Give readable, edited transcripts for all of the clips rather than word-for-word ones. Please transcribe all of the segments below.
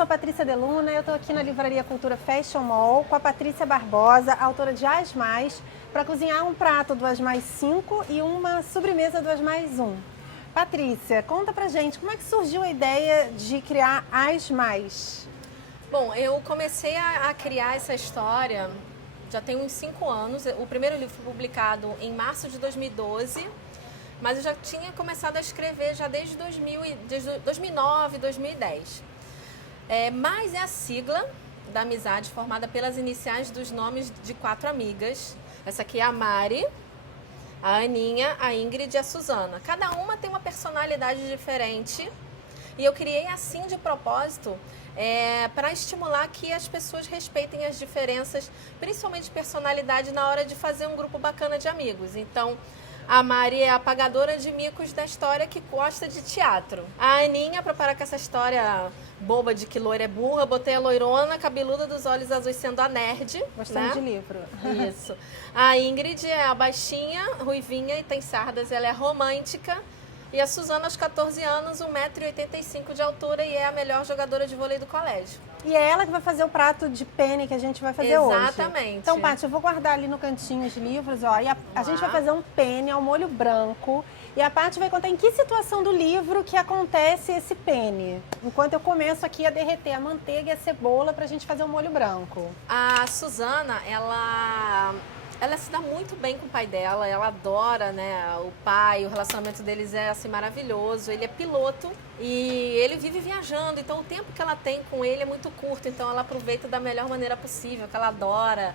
sou a Patrícia Deluna, eu estou aqui na Livraria Cultura Fashion Mall com a Patrícia Barbosa, autora de As Mais, para cozinhar um prato do As Mais 5 e uma sobremesa do As Mais 1. Patrícia, conta pra gente, como é que surgiu a ideia de criar As Mais? Bom, eu comecei a criar essa história já tem uns 5 anos. O primeiro livro foi publicado em março de 2012, mas eu já tinha começado a escrever já desde 2009, 2010. Mais é a sigla da amizade formada pelas iniciais dos nomes de 4 amigas. Essa aqui é a Mari, a Aninha, a Ingrid e a Suzana. Cada uma tem uma personalidade diferente e eu criei assim de propósito para estimular que as pessoas respeitem as diferenças, principalmente de personalidade, na hora de fazer um grupo bacana de amigos. Então, a Mari é a apagadora de micos da história que gosta de teatro. A Aninha, para parar com essa história boba de que loira é burra, botei a loirona, cabeluda dos olhos azuis sendo a nerd. Gostando né? de livro. Isso. A Ingrid é a baixinha, ruivinha e tem sardas, ela é romântica. E a Suzana, aos 14 anos, 1,85 m de altura e é a melhor jogadora de vôlei do colégio. E é ela que vai fazer o prato de penne que a gente vai fazer hoje. Exatamente. Então, Paty, eu vou guardar ali no cantinho os livros, ó. E a gente vai fazer um penne ao molho branco. E a Paty vai contar em que situação do livro que acontece esse penne. Enquanto eu começo aqui a derreter a manteiga e a cebola pra gente fazer o molho branco. A Suzana, ela se dá muito bem com o pai dela, ela adora, né, o pai, o relacionamento deles é assim maravilhoso. Ele é piloto e ele vive viajando, então o tempo que ela tem com ele é muito curto, então ela aproveita da melhor maneira possível, que ela adora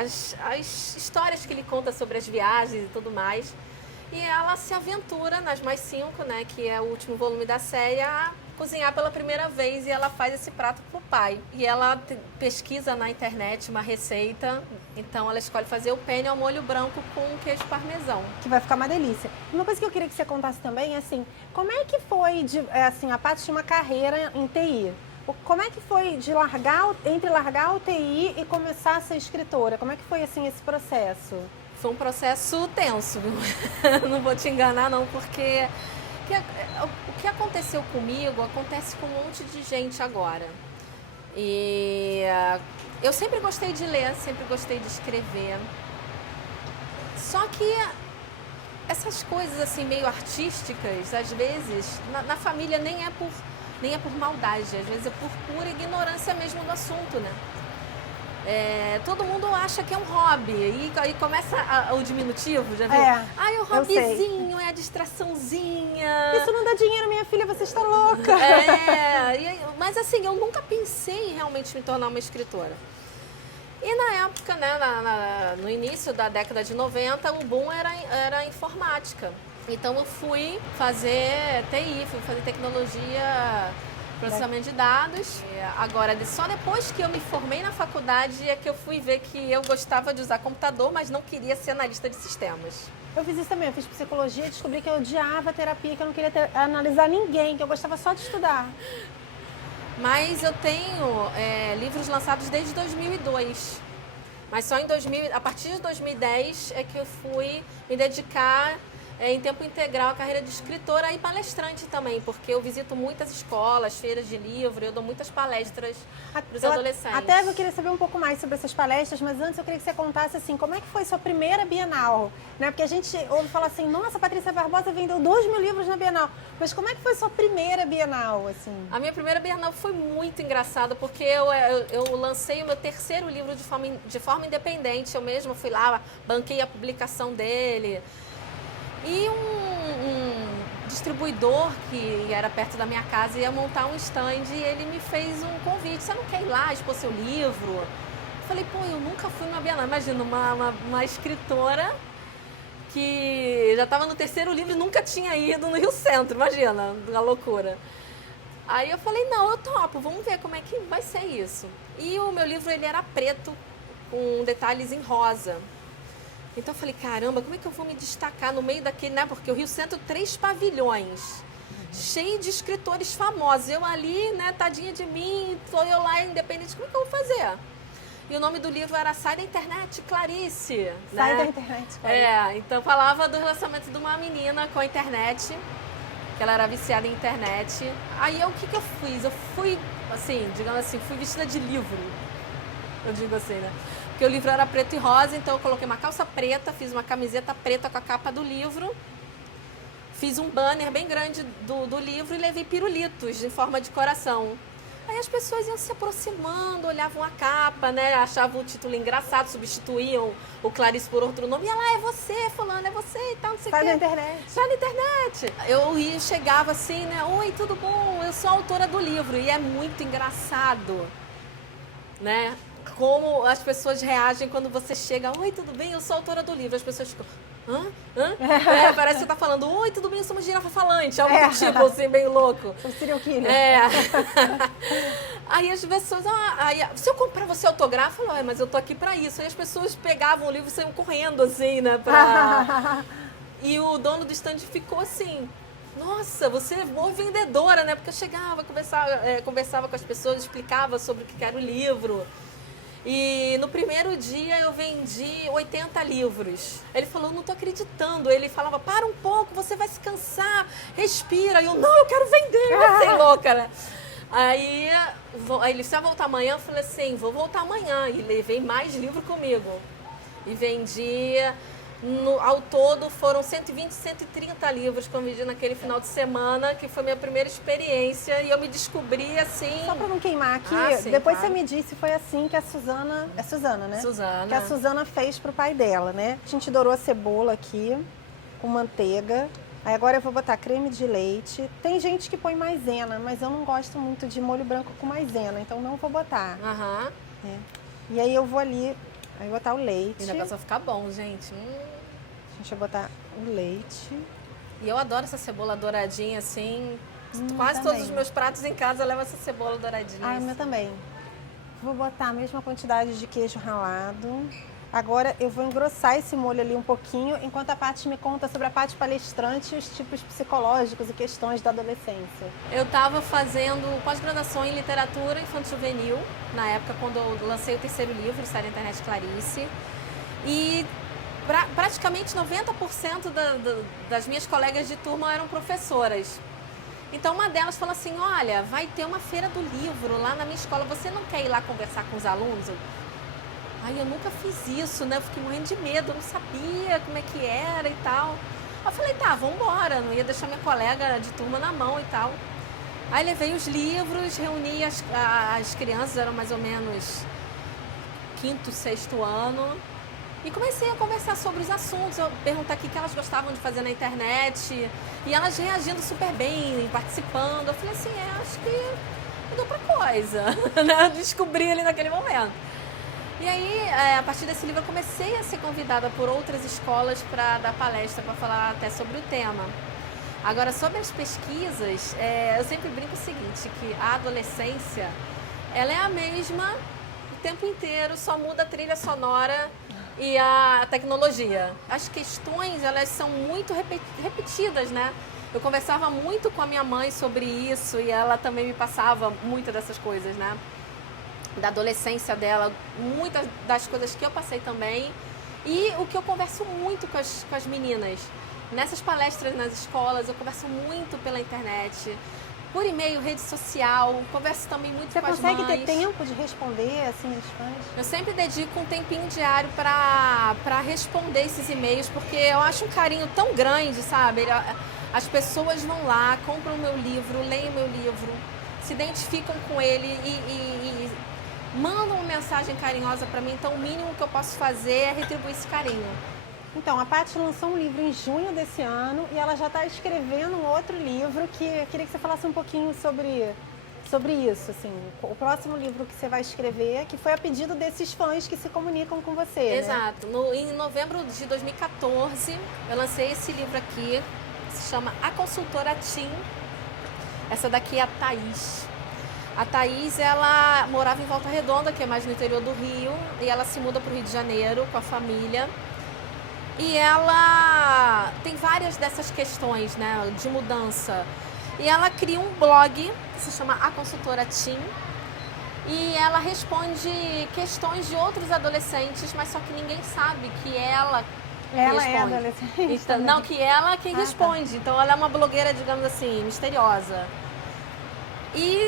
as histórias que ele conta sobre as viagens e tudo mais. E ela se aventura nas Mais 5, né, que é o último volume da série, a cozinhar pela primeira vez, e ela faz esse prato pro pai. E ela pesquisa na internet uma receita, então ela escolhe fazer o penne ao molho branco com queijo parmesão. Que vai ficar uma delícia. Uma coisa que eu queria que você contasse também é assim, como é que foi, assim, a Paty tinha uma carreira em TI. Como é que foi de entre largar o TI e começar a ser escritora? Como é que foi, assim, esse processo? Foi um processo tenso, viu? Não vou te enganar não, porque o que aconteceu comigo acontece com um monte de gente agora. E eu sempre gostei de ler, sempre gostei de escrever. Só que essas coisas assim meio artísticas, às vezes, na família nem é por maldade, às vezes é por pura ignorância mesmo do assunto, né? Todo mundo acha que é um hobby e começa o diminutivo, já viu? O hobbyzinho, é a distraçãozinha. Isso não dá dinheiro, minha filha, você está louca. Mas assim, eu nunca pensei em realmente me tornar uma escritora. E na época, né, no início da década de 90, o boom era a informática. Então eu fui fazer TI, fui fazer tecnologia, processamento de dados. Agora, só depois que eu me formei na faculdade é que eu fui ver que eu gostava de usar computador, mas não queria ser analista de sistemas. Eu fiz isso também, eu fiz psicologia e descobri que eu odiava terapia, que eu não queria analisar ninguém, que eu gostava só de estudar. Mas eu tenho livros lançados desde 2002. Mas só a partir de 2010 é que eu fui me dedicar em tempo integral a carreira de escritora e palestrante também, porque eu visito muitas escolas, feiras de livro, eu dou muitas palestras para os adolescentes. Até eu queria saber um pouco mais sobre essas palestras, mas antes eu queria que você contasse assim, como é que foi sua primeira Bienal? Né? Porque a gente ouve falar assim, nossa, a Patrícia Barbosa vendeu 2.000 livros na Bienal, mas como é que foi sua primeira Bienal? Assim? A minha primeira Bienal foi muito engraçada, porque eu lancei o meu terceiro livro de forma independente, eu mesma fui lá, banquei a publicação dele. E um distribuidor que era perto da minha casa ia montar um stand e ele me fez um convite. Você não quer ir lá expor seu livro? Eu falei, pô, eu nunca fui numa Bienal. Imagina, uma escritora que já estava no terceiro livro e nunca tinha ido no Rio Centro. Imagina, uma loucura. Aí eu falei, não, eu topo, vamos ver como é que vai ser isso. E o meu livro ele era preto, com detalhes em rosa. Então eu falei, caramba, como é que eu vou me destacar no meio daquele, né? Porque o Rio Centro, 3 pavilhões, cheio de escritores famosos. Eu ali, né, tadinha de mim, tô eu lá independente, como é que eu vou fazer? E o nome do livro era Sai da Internet, Clarice. Sai né? da Internet, Clarice. Então falava do relacionamento de uma menina com a internet. que ela era viciada em internet. Aí o que eu fiz? Eu fui, assim, digamos assim, fui vestida de livro. Eu digo assim, né? Porque o livro era preto e rosa, então eu coloquei uma calça preta, fiz uma camiseta preta com a capa do livro, fiz um banner bem grande do livro e levei pirulitos em forma de coração. Aí as pessoas iam se aproximando, olhavam a capa, né? Achavam o título engraçado, substituíam o Clarice por outro nome. E ela, é você, fulano, é você e tal, não sei o quê. Sai na internet. Sai na internet. Eu chegava assim, né? Oi, tudo bom? Eu sou a autora do livro. E é muito engraçado, né? Como as pessoas reagem quando você chega. Oi, tudo bem? Eu sou a autora do livro. As pessoas ficam... Hã? Parece que você tá falando, oi, tudo bem, eu sou uma girafa falante, algo do tipo, assim, bem louco. Um serial killer. Aí as pessoas, se eu comprar você autografo, eu falo, mas eu tô aqui pra isso. Aí as pessoas pegavam o livro e saíam correndo, assim, né, E o dono do stand ficou assim, nossa, você é boa vendedora, né, porque eu chegava, conversava com as pessoas, explicava sobre o que era o livro. E no primeiro dia eu vendi 80 livros. Ele falou, não tô acreditando. Ele falava, para um pouco, você vai se cansar, respira. E eu, não, eu quero vender, eu sei louca, né? Aí ele disse, vai voltar amanhã? Eu falei assim, vou voltar amanhã. E levei mais livro comigo. E vendi, ao todo foram 120, 130 livros que eu vendi naquele final de semana, que foi minha primeira experiência. E eu me descobri assim... Só pra não queimar aqui, sim, depois claro. Você me disse, foi assim que a Suzana... É Suzana, né? Suzana. Que a Suzana fez pro pai dela, né? A gente dourou a cebola aqui, com manteiga. Aí agora eu vou botar creme de leite. Tem gente que põe maisena, mas eu não gosto muito de molho branco com maisena, então não vou botar. E aí eu vou ali, aí botar o leite. E o negócio vai ficar bom, gente. A gente vai botar o leite. E eu adoro essa cebola douradinha, assim. Quase também. todos os meus pratos em casa levam essa cebola douradinha. Ah, o meu também. Vou botar a mesma quantidade de queijo ralado. Agora eu vou engrossar esse molho ali um pouquinho, enquanto a Paty me conta sobre a Paty palestrante e os tipos psicológicos e questões da adolescência. Eu estava fazendo pós-graduação em literatura infanto-juvenil, na época quando eu lancei o terceiro livro, Sai da Internet Clarice. E praticamente 90% das minhas colegas de turma eram professoras. Então uma delas falou assim, olha, vai ter uma feira do livro lá na minha escola, você não quer ir lá conversar com os alunos? Eu nunca fiz isso, né? Eu fiquei morrendo de medo, eu não sabia como é que era e tal. Eu falei, tá, vambora, não ia deixar minha colega de turma na mão e tal. Aí levei os livros, reuni as crianças, eram mais ou menos 5º, 6º ano. E comecei a conversar sobre os assuntos, perguntar o que elas gostavam de fazer na internet. E elas reagindo super bem, participando. Eu falei assim, acho que mudou pra coisa, né? Descobri ali naquele momento. E aí, a partir desse livro, eu comecei a ser convidada por outras escolas para dar palestra, para falar até sobre o tema. Agora, sobre as pesquisas, eu sempre brinco o seguinte, que a adolescência, ela é a mesma o tempo inteiro, só muda a trilha sonora e a tecnologia. As questões, elas são muito repetidas, né? Eu conversava muito com a minha mãe sobre isso e ela também me passava muitas dessas coisas, né? Da adolescência dela, muitas das coisas que eu passei também. E o que eu converso muito com as meninas. Nessas palestras nas escolas, eu converso muito pela internet. Por e-mail, rede social, converso também muito com as mães. Você consegue ter tempo de responder, assim, as fãs? Eu sempre dedico um tempinho diário para responder esses e-mails, porque eu acho um carinho tão grande, sabe? As pessoas vão lá, compram o meu livro, leem o meu livro, se identificam com ele e mandam uma mensagem carinhosa para mim. Então, o mínimo que eu posso fazer é retribuir esse carinho. Então, a Paty lançou um livro em junho desse ano e ela já está escrevendo um outro livro que eu queria que você falasse um pouquinho sobre isso, assim, o próximo livro que você vai escrever, que foi a pedido desses fãs que se comunicam com você, Exato. Né? Em novembro de 2014, eu lancei esse livro aqui, que se chama A Consultora Tim. Essa daqui é a Thaís. A Thaís, ela morava em Volta Redonda, que é mais no interior do Rio, e ela se muda para o Rio de Janeiro com a família. E ela tem várias dessas questões, né, de mudança. E ela cria um blog que se chama A Consultora Tim. E ela responde questões de outros adolescentes, mas só que ninguém sabe que ela Ela é responde. adolescente Então, também? não, que ela é quem Tá. responde. Então ela é uma blogueira, digamos assim, misteriosa. E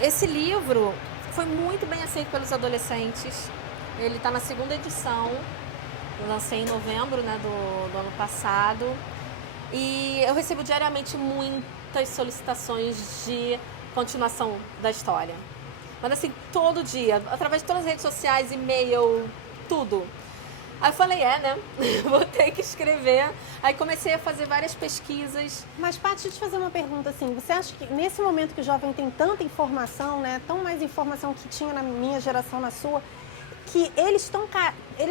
esse livro foi muito bem aceito pelos adolescentes. Ele está na 2ª edição. Eu lancei em novembro, né, do ano passado. E eu recebo diariamente muitas solicitações de continuação da história. Mas assim, todo dia, através de todas as redes sociais, e-mail, tudo. Aí eu falei, né? Vou ter que escrever. Aí comecei a fazer várias pesquisas. Mas, Paty, deixa eu te fazer uma pergunta assim. Você acha que nesse momento que o jovem tem tanta informação, né? Tão mais informação que tinha na minha geração, na sua, que eles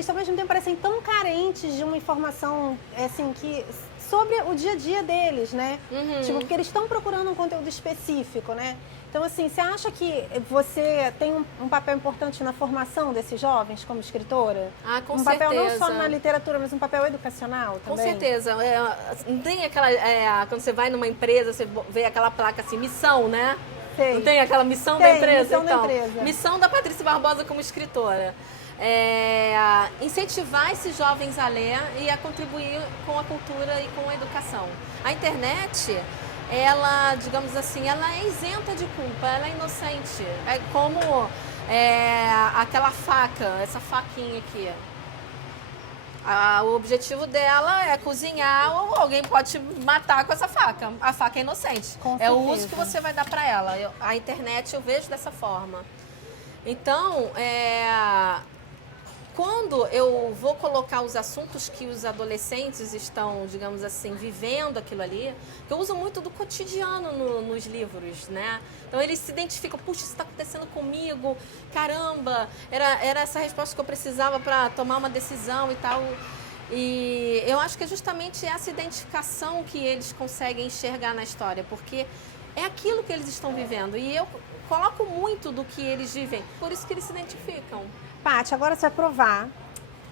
ao mesmo tempo parecem tão carentes de uma informação, assim, que sobre o dia a dia deles, né? Tipo, porque eles estão procurando um conteúdo específico, né? Então, assim, você acha que você tem um papel importante na formação desses jovens como escritora? Ah, com um certeza. papel não só na literatura, mas um papel educacional também? Com certeza. Não tem aquela... quando você vai numa empresa, você vê aquela placa assim, missão, né? Sei. Não tem aquela missão da Tem, empresa? missão da Então, empresa. missão da Patrícia Barbosa como escritora. Incentivar esses jovens a ler e a contribuir com a cultura e com a educação. A internet, ela, digamos assim, ela é isenta de culpa, ela é inocente. É como aquela faca, essa faquinha aqui. O objetivo dela é cozinhar ou alguém pode te matar com essa faca. A faca é inocente. Com É o certeza. uso que você vai dar para ela. A internet eu vejo dessa forma. Então, quando eu vou colocar os assuntos que os adolescentes estão, digamos assim, vivendo aquilo ali, eu uso muito do cotidiano nos livros, né? Então eles se identificam, puxa, isso está acontecendo comigo, caramba, era essa resposta que eu precisava para tomar uma decisão e tal. E eu acho que é justamente essa identificação que eles conseguem enxergar na história, porque é aquilo que eles estão vivendo. E eu coloco muito do que eles vivem, por isso que eles se identificam. Paty, agora você vai provar.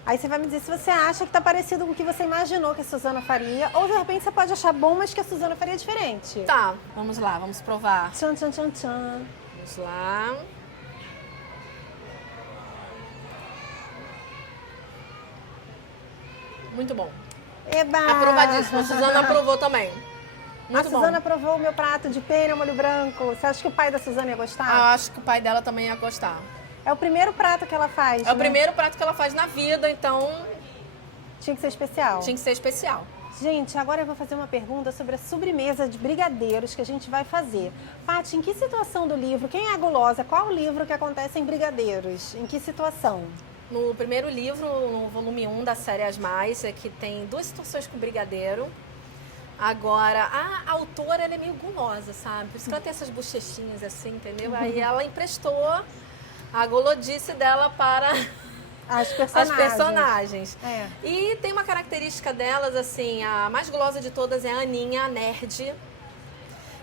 Aí você vai me dizer se você acha que está parecido com o que você imaginou que a Suzana faria, ou de repente você pode achar bom, mas que a Suzana faria diferente. Tá, vamos lá, vamos provar. Tchan, tchan, tchan, tchan. Vamos lá. Muito bom. Eba! Aprovadíssimo. A Suzana aprovou também. Muito A bom. Suzana aprovou o meu prato de pena molho branco. Você acha que o pai da Suzana ia gostar? Acho que o pai dela também ia gostar. É o primeiro prato que ela faz, É o né? primeiro prato que ela faz na vida, então Tinha que ser especial. tinha que ser especial. Gente, agora eu vou fazer uma pergunta sobre a sobremesa de brigadeiros que a gente vai fazer. Paty, em que situação do livro, quem é a gulosa? Qual o livro que acontece em brigadeiros? Em que situação? No primeiro livro, no volume 1 da série As Mais, é que tem 2 situações com brigadeiro. Agora, a autora, ela é meio gulosa, sabe? Por isso que ela tem essas bochechinhas assim, entendeu? Aí ela emprestou a golodice dela para As as personagens. É. E tem uma característica delas, assim, a mais gulosa de todas é a Aninha, a nerd.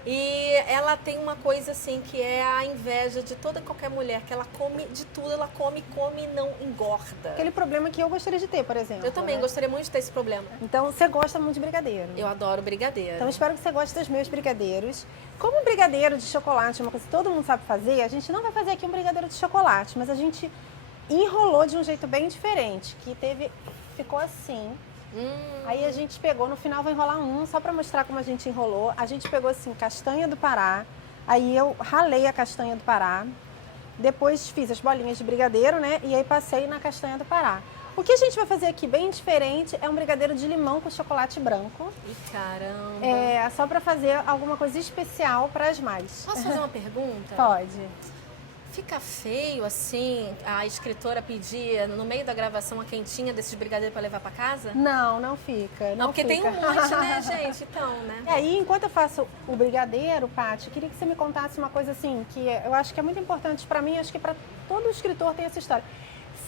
E ela tem uma coisa assim, que é a inveja de toda e qualquer mulher, que ela come de tudo, ela come e não engorda. Aquele problema que eu gostaria de ter, por exemplo. Eu também né? gostaria muito de ter esse problema. Então, você gosta muito de brigadeiro. Eu adoro brigadeiro. Então, espero que você goste dos meus brigadeiros. Como um brigadeiro de chocolate é uma coisa que todo mundo sabe fazer, a gente não vai fazer aqui um brigadeiro de chocolate, mas a gente enrolou de um jeito bem diferente, que ficou assim. Aí a gente pegou, no final vai enrolar só para mostrar como a gente enrolou. A gente pegou assim, castanha do Pará, aí eu ralei a castanha do Pará, depois fiz as bolinhas de brigadeiro, né? E aí passei na castanha do Pará. O que a gente vai fazer aqui bem diferente é um brigadeiro de limão com chocolate branco. Ih, caramba. É só para fazer alguma coisa especial para as mais. Posso fazer uma pergunta? Pode. Fica feio, assim, a escritora pedir no meio da gravação a quentinha desses brigadeiros para levar para casa? Não, não fica. Não, porque tem fica. um monte, né, gente? Então, né? E aí, enquanto eu faço o brigadeiro, Paty, eu queria que você me contasse uma coisa assim, que eu acho que é muito importante para mim, acho que para todo escritor tem essa história.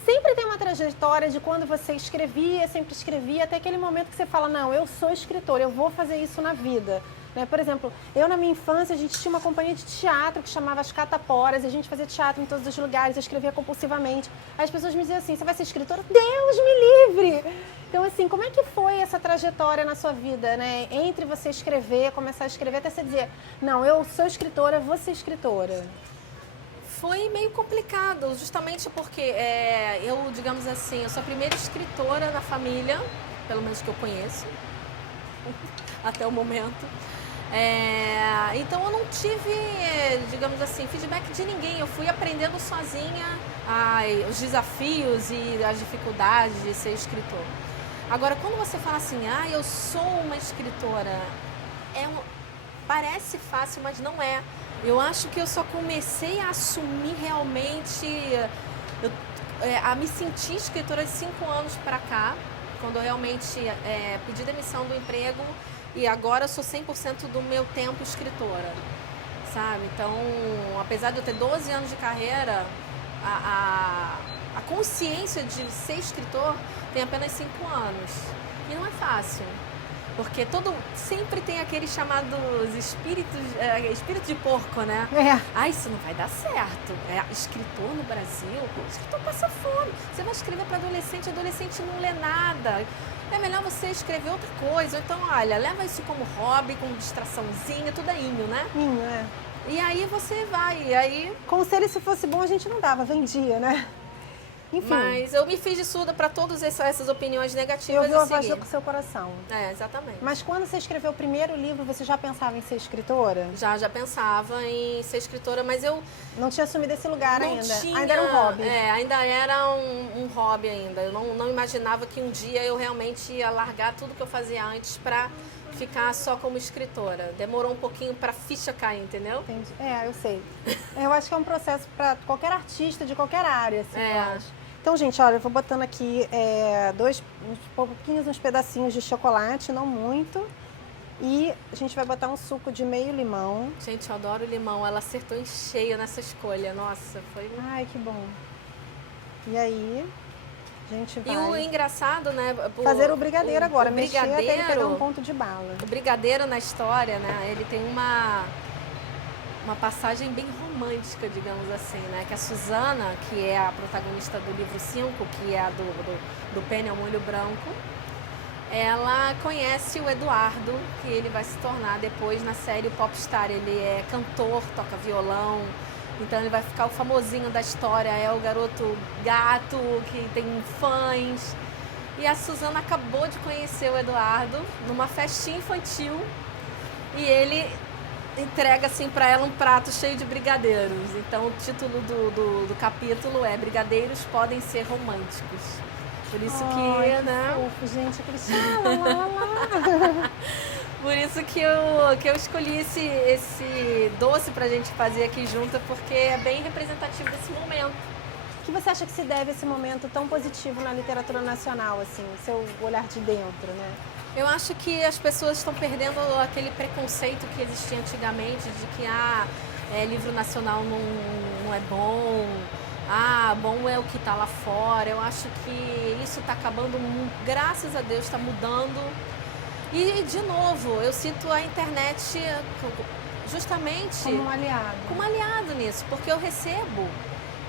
Sempre tem uma trajetória de quando você escrevia, sempre escrevia, até aquele momento que você fala, não, eu sou escritor, eu vou fazer isso na vida. Né? Por exemplo, eu na minha infância, a gente tinha uma companhia de teatro que chamava As Cataporas, e a gente fazia teatro em todos os lugares, eu escrevia compulsivamente. Aí as pessoas me diziam assim, você vai ser escritora? Deus me livre! Então, assim, como é que foi essa trajetória na sua vida, né? Entre você escrever, começar a escrever, até você dizer, não, eu sou escritora, vou ser escritora. Foi meio complicado, justamente porque eu, digamos assim, eu sou a primeira escritora na família, pelo menos que eu conheço, até o momento. Então eu não tive, digamos assim, feedback de ninguém. Eu fui aprendendo sozinha os desafios e as dificuldades de ser escritor. Agora, quando você fala assim, eu sou uma escritora, parece fácil, mas não é. Eu acho que eu só comecei a assumir realmente, a me sentir escritora de 5 anos para cá, quando eu realmente pedi demissão do emprego e agora eu sou 100% do meu tempo escritora, sabe? Então, apesar de eu ter 12 anos de carreira, a consciência de ser escritor tem apenas 5 anos. E não é fácil. Porque sempre tem aqueles chamados espírito de porco, né? Isso não vai dar certo. Escritor no Brasil, escritor passa fome. Você vai escrever para adolescente não lê nada. É melhor você escrever outra coisa. Então, olha, leva isso como hobby, como distraçãozinha, tudo né? E aí você vai, e aí... Como se fosse bom, a gente não dava, vendia, né? Enfim. Mas eu me fiz de surda para todas essas opiniões negativas. Eu vi a voz do seu coração. Exatamente. Mas quando você escreveu o primeiro livro, você já pensava em ser escritora? Já pensava em ser escritora, mas eu... Não tinha assumido esse lugar ainda? Tinha, ainda era um hobby? Ainda era um hobby ainda. Eu não imaginava que um dia eu realmente ia largar tudo que eu fazia antes para ficar só como escritora. Demorou um pouquinho para a ficha cair, entendeu? Entendi. Eu sei. Eu acho que é um processo para qualquer artista de qualquer área, assim, eu acho. Então, gente, olha, eu vou botando aqui uns pedacinhos de chocolate, não muito. E a gente vai botar um suco de meio limão. Gente, eu adoro limão. Ela acertou em cheio nessa escolha. Nossa, foi... Ai, que bom. E aí, a gente vai... E o engraçado, né? Fazer o brigadeiro agora. Mexer até ele pegar um ponto de bala. O brigadeiro na história, né? Ele tem uma passagem bem romântica, digamos assim, né? Que a Suzana, que é a protagonista do livro 5, que é a do Pênis ao Molho Branco, ela conhece o Eduardo, que ele vai se tornar depois na série Popstar. Ele é cantor, toca violão, então ele vai ficar o famosinho da história, é o garoto gato, que tem fãs. E a Suzana acabou de conhecer o Eduardo numa festinha infantil e ele entrega assim para ela um prato cheio de brigadeiros. Então o título do capítulo é Brigadeiros Podem Ser Românticos. Por isso que, né? Fofo, gente, lá. Por isso que eu escolhi esse doce pra gente fazer aqui junto, porque é bem representativo desse momento. O que você acha que se deve a esse momento tão positivo na literatura nacional, assim, seu olhar de dentro, né? Eu acho que as pessoas estão perdendo aquele preconceito que existia antigamente de que livro nacional não é bom, bom é o que está lá fora. Eu acho que isso está acabando, graças a Deus, está mudando. E, de novo, eu cito a internet justamente como um aliado nisso, porque eu recebo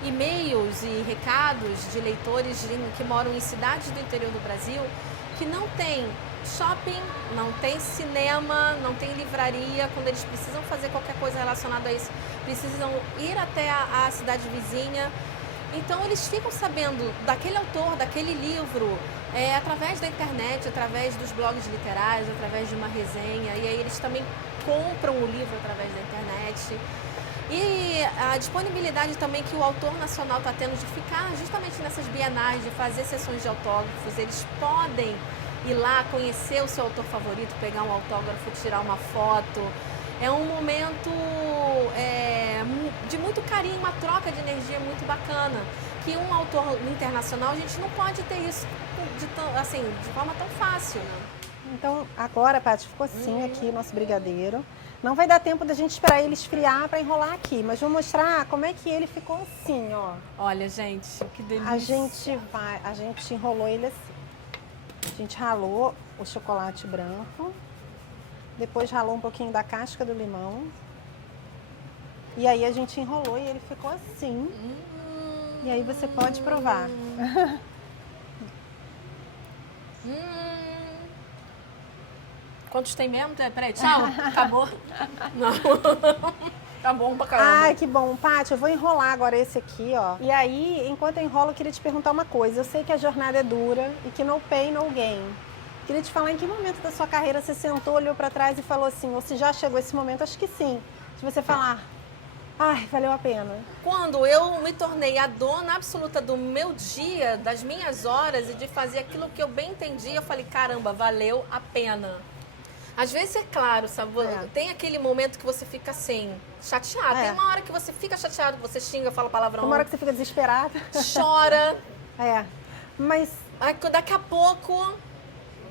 e-mails e recados de leitores que moram em cidades do interior do Brasil que não tem shopping, não tem cinema, não tem livraria. Quando eles precisam fazer qualquer coisa relacionada a isso, precisam ir até a cidade vizinha. Então eles ficam sabendo daquele autor, daquele livro, através da internet, através dos blogs literários, através de uma resenha. E aí eles também compram o livro através da internet. E a disponibilidade também que o autor nacional está tendo de ficar justamente nessas bienais, de fazer sessões de autógrafos. Eles podem ir lá, conhecer o seu autor favorito, pegar um autógrafo, tirar uma foto. É um momento de muito carinho, uma troca de energia muito bacana. Que um autor internacional, a gente não pode ter isso de forma tão fácil, né? Então, agora, Paty, ficou assim aqui o nosso brigadeiro. Não vai dar tempo da gente esperar ele esfriar para enrolar aqui, mas vou mostrar como é que ele ficou assim, ó. Olha, gente, que delícia. A gente enrolou ele assim. A gente ralou o chocolate branco, depois ralou um pouquinho da casca do limão. E aí a gente enrolou e ele ficou assim. E aí você pode provar. Quantos tem mesmo? Peraí, tchau. Acabou? Não. Tá bom pra caramba. Ai, que bom. Paty, eu vou enrolar agora esse aqui, ó. E aí, enquanto eu enrolo, eu queria te perguntar uma coisa. Eu sei que a jornada é dura e que no pain, no gain. Queria te falar em que momento da sua carreira você sentou, olhou pra trás e falou assim, ou se já chegou esse momento, acho que sim, de você falar, ai, valeu a pena. Quando eu me tornei a dona absoluta do meu dia, das minhas horas e de fazer aquilo que eu bem entendia, eu falei, caramba, valeu a pena. Às vezes é claro, sabe? Tem aquele momento que você fica assim, chateado. Tem uma hora que você fica chateado, você xinga, fala palavrão. Tem uma hora que você fica desesperada. Chora. Mas... Aí, daqui a pouco,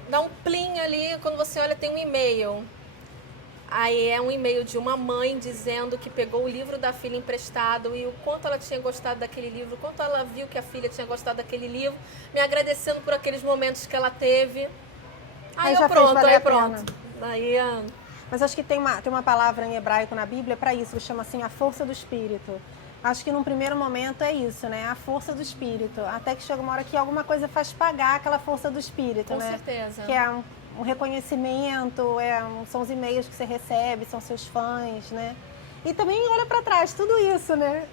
dá um plim ali, quando você olha tem um e-mail. Aí é um e-mail de uma mãe dizendo que pegou o livro da filha emprestado e o quanto ela tinha gostado daquele livro, o quanto ela viu que a filha tinha gostado daquele livro, me agradecendo por aqueles momentos que ela teve. Aí já pronto, fez valer a pena. Aí, Mas acho que tem uma palavra em hebraico na Bíblia para isso, que chama assim a força do Espírito. Acho que num primeiro momento é isso, né? A força do Espírito. Até que chega uma hora que alguma coisa faz pagar aquela força do Espírito, com né? certeza. Que é um reconhecimento, são os e-mails que você recebe, são seus fãs, né? E também olha pra trás, tudo isso, né?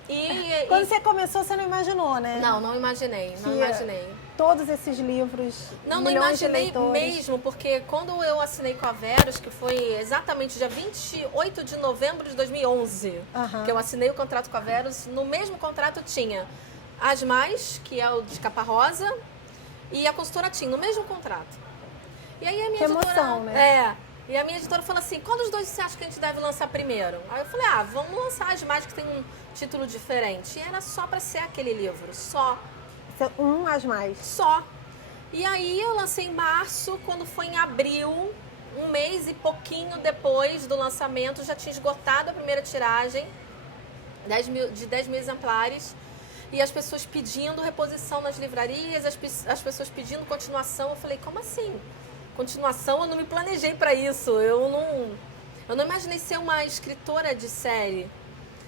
Quando você começou, você não imaginou, né? Não imaginei, não imaginei. Todos esses livros, não milhões de imaginei leitores. mesmo, porque quando eu assinei com a Verus, que foi exatamente dia 28 de novembro de 2011, que eu assinei o contrato com a Verus, no mesmo contrato tinha As Mais, que é o de capa rosa, e a consultora Tim, no mesmo contrato. E aí a minha editora... emoção, né? E a minha editora falou assim, qual dos dois você acha que a gente deve lançar primeiro? Aí eu falei, vamos lançar As Mais, que tem um título diferente. E era só para ser aquele livro, só. As Mais. Só. E aí eu lancei em março, quando foi em abril, um mês e pouquinho depois do lançamento, já tinha esgotado a primeira tiragem, 10 mil exemplares. E as pessoas pedindo reposição nas livrarias, as pessoas pedindo continuação. Eu falei, como assim? Continuação? Eu não me planejei para isso. Eu não imaginei ser uma escritora de série.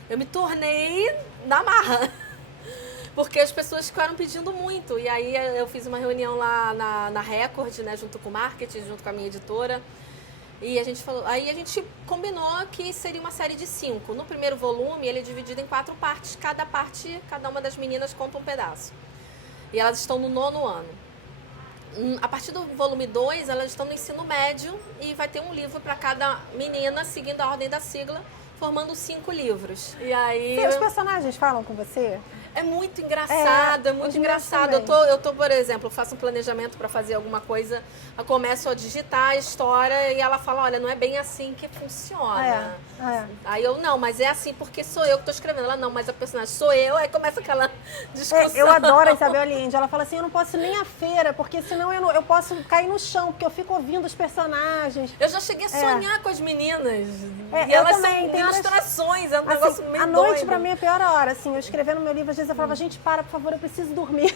Eu me tornei na marra. Porque as pessoas ficaram pedindo muito. E aí eu fiz uma reunião lá na Record, né, junto com o marketing, junto com a minha editora. E a gente falou, aí a gente combinou que seria uma série de 5. No primeiro volume, ele é dividido em 4 partes. Cada uma das meninas conta um pedaço. E elas estão no 9º ano. A partir do volume 2, elas estão no ensino médio e vai ter um livro para cada menina, seguindo a ordem da sigla, formando 5 livros. E aí... Os personagens falam com você? É muito engraçado, é muito engraçado. Eu tô, por exemplo, faço um planejamento para fazer alguma coisa, eu começo a digitar a história e ela fala, olha, não é bem assim que funciona. Aí eu, não, mas é assim porque sou eu que tô escrevendo. Ela, não, mas a personagem sou eu, aí começa aquela discussão. Eu adoro a Isabel Allende, ela fala assim, eu não posso ir nem à feira, porque senão eu posso cair no chão, porque eu fico ouvindo os personagens. Eu já cheguei a sonhar com as meninas. E eu elas também, são ilustrações, é um assim, negócio meio a noite doido. pra mim é a pior hora, assim, eu escrevendo meu livro, às vezes eu falava, gente, por favor, eu preciso dormir.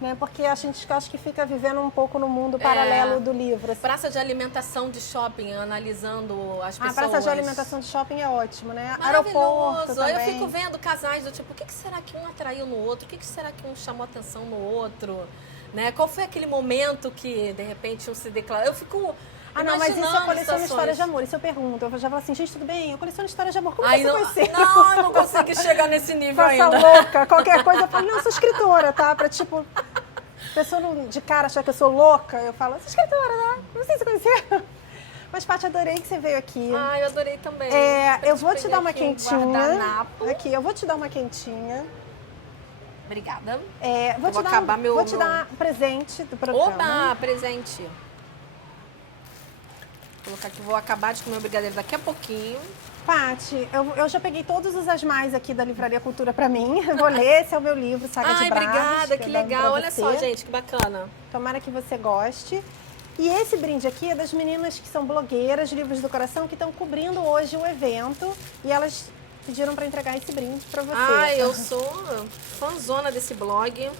Né? Porque a gente acho que fica vivendo um pouco no mundo paralelo do livro. Assim. Praça de alimentação de shopping, analisando as pessoas. A praça de alimentação de shopping é ótimo, né? Maravilhoso. Aeroporto também. Eu fico vendo casais do tipo, o que será que um atraiu no outro? O que será que um chamou atenção no outro? Né? Qual foi aquele momento que, de repente, um se declarou? Eu fico... não, mas isso eu coleciono situações. Histórias de amor. Isso eu pergunto. Eu já falo assim, gente, tudo bem? Eu coleciono histórias de amor. Como você conheceu? Não, eu não consegui chegar nesse nível ainda. Louca. Qualquer coisa eu falo, não, eu sou escritora, tá? Pra tipo... pessoa de cara achar que eu sou louca, eu falo, sou escritora, né? Não sei se você conheceu. Mas, Paty, adorei que você veio aqui. Eu adorei também. Eu vou te dar uma quentinha. Aqui, eu vou te dar uma quentinha. Obrigada. Vou te dar um presente do programa. Oba, presente. Vou colocar aqui, vou acabar de comer o brigadeiro daqui a pouquinho. Paty, eu já peguei todos os As Mais aqui da Livraria Cultura pra mim. Eu vou ler, esse é o meu livro, Saga de Bravos. Obrigada, que legal. Olha só, gente, que bacana. Tomara que você goste. E esse brinde aqui é das meninas que são blogueiras, Livros do Coração, que estão cobrindo hoje o evento. E elas pediram pra entregar esse brinde pra você. Eu sou fãzona desse blog.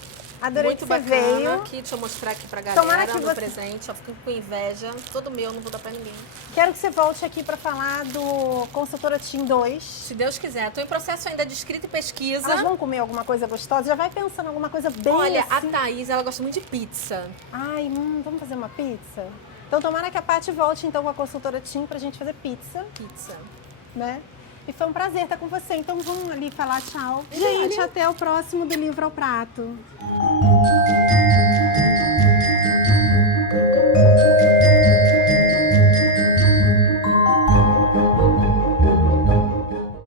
Adorei muito que você bacana. veio. Aqui, deixa eu mostrar aqui pra galera. Tomara que no presente. Eu fico com inveja. Todo meu, não vou dar pra ninguém. Quero que você volte aqui pra falar do Consultora Tim 2. Se Deus quiser. Estou em processo ainda de escrita e pesquisa. Elas vão comer alguma coisa gostosa? Já vai pensando em alguma coisa bem Olha, assim. a Thaís, ela gosta muito de pizza. Ai, vamos fazer uma pizza? Então tomara que a Paty volte então com a Consultora Tim pra gente fazer pizza. Pizza. Né? E foi um prazer estar com você. Então vamos ali falar tchau. Gente, até o próximo do Livro ao Prato.